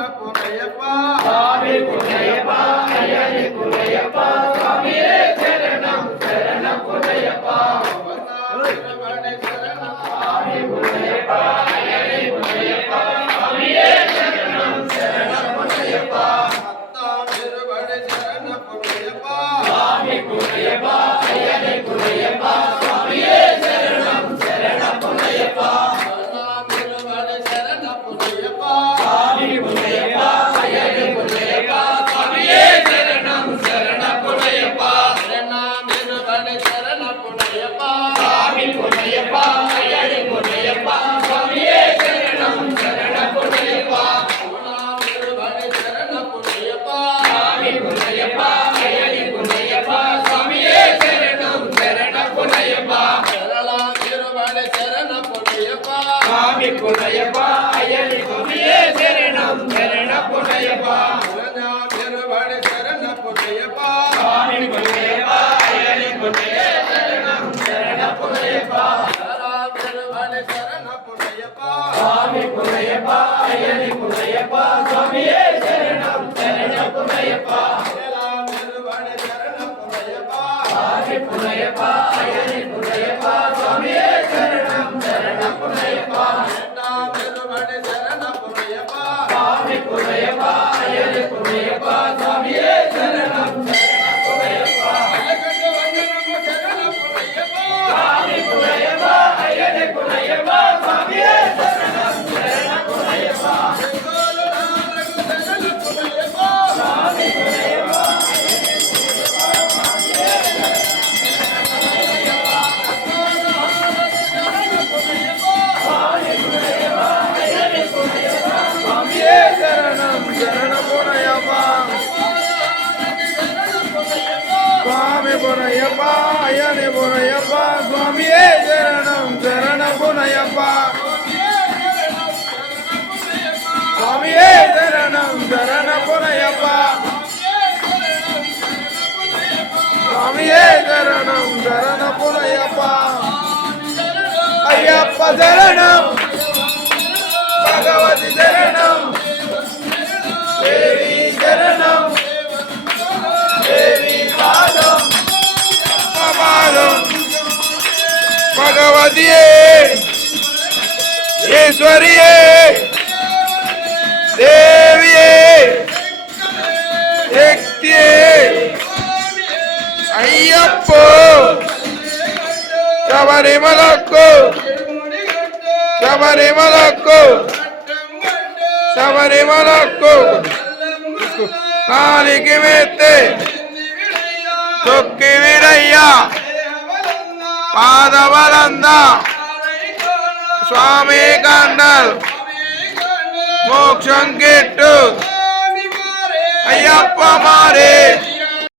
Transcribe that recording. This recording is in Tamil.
சுவாமி பொன்னையப்பா ஐயனே பொன்னையப்பா சுவாமியே சரணம் சரணம் பொன்னையப்பா சுவாமி பொன்னையப்பா ஐயனே பொன்னையப்பா சுவாமியே சரணம் சரணம் பொன்னையப்பா சுவாமி பொன்னையப்பா ஐயனே பொன்னையப்பா சுவாமியே சரணம் சரணம் பொன்னையப்பா சுவாமி பொன்னையப்பா ஐயனே பொன்னையப்பா சுவாமியே சரணம் சரணம் பொன்னையப்பா சுவாமி பொன்னையப்பா ஐயனே பொன்னையப்பா சுவாமியே சரணம் சரணம் பொன்னையப்பா சுவாமி பொன்னையப்பா ஐயனே பொன்னையப்பா சுவாமியே சரணம் சரணம் பொன்னையப்பா சுவாமி பொன்னையப்பா ஐயனே சுவாமியே சரணம் சரணம் பொன்னையப்பா சுவாமி பொன்னையப்பா ஐயனே பொன்னையே சரணம் சரணம் பொன்னையப்பா சுவாமி பொன்னையப்பா ஐயனே பொன்னையப்பா சுவாமியே சரணம் சரணம் பொன்னையப்பா சுவாமி பொன்னையப்பா ஐயனே பொன்னையப்பா சுவாமியே சரணம் சரணம் பொன்னையப்பா சுவாமி பொன்னையப்பா ஐயனே பொன்னையப்பா சுவாமியே சரணம் சரணம் பொன்னையப்பா சுவாமி பொன்னையப்பா ஐயனே பொன்னையப்பா சுவாமியே சரணம் சரணம் பொன்னையப்பா சுவாமி பொன்னையப்பா சரணம் சரணம் பொன்னையப்பா சுவாமி பொன்னையப்பா ஐயனே பொன்னையப்பா சுவாமியே சரணம் சரணம் பொன்னையப்பா சுவாமியே சரணம் சரணம் பொன்னையப்பா சுவாமியே சரணம் சரணம் பொன்னையப்பா ஐயப்பா சரணம் பகவதி சரணம் தேவி சரணம் தேவி பாதம் பாதம் பகவதியே ஈஸ்வரியே தேவியே சக்தியே ஐயப்போ சபரிமலக்கோ சபரிமலக்கோ சபரிமலக்கோ நாளைக்கு மேத்து தொக்கி விடையா பாதவலந்தா சுவாமி கண்டல் மோட்சம் கேட்டு ஐயப்ப மாறே